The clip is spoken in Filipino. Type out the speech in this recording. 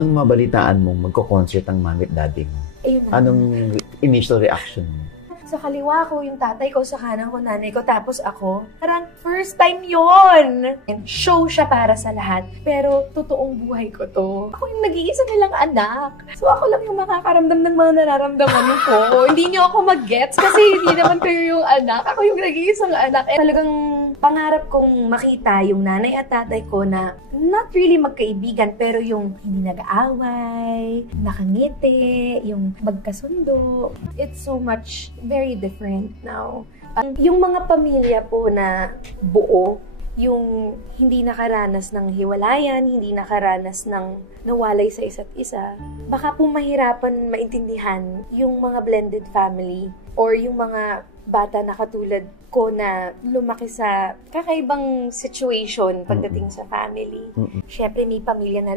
Nung mabalitaan mong magko-concert ang mami at daddy mo, Ayun na. anong initial reaction mo? Sa kaliwa ko, yung tatay ko, sa kanan ko, nanay ko, tapos ako. Parang first time yon. Show siya para sa lahat. Pero totoong buhay ko to. Ako yung nag-iisa nilang anak. So ako lang yung makakaramdam ng mga nararamdaman ko. Hindi niyo ako mag-gets kasi hindi naman kayo yung anak. Ako yung nag-iisang anak. Talagang pangarap kong makita yung nanay at tatay ko na not really magkaibigan, pero yung hindi nag-aaway, nakangiti, yung magkasundo. It's so much very different now. Yung mga pamilya po na buo, yung hindi nakaranas ng hiwalayan, hindi nakaranas ng nawalay sa isa't isa, baka po mahirapan maintindihan yung mga blended family or yung mga bata na katulad ko na lumaki sa kakaibang situation pagdating sa family. Syempre may pamilya na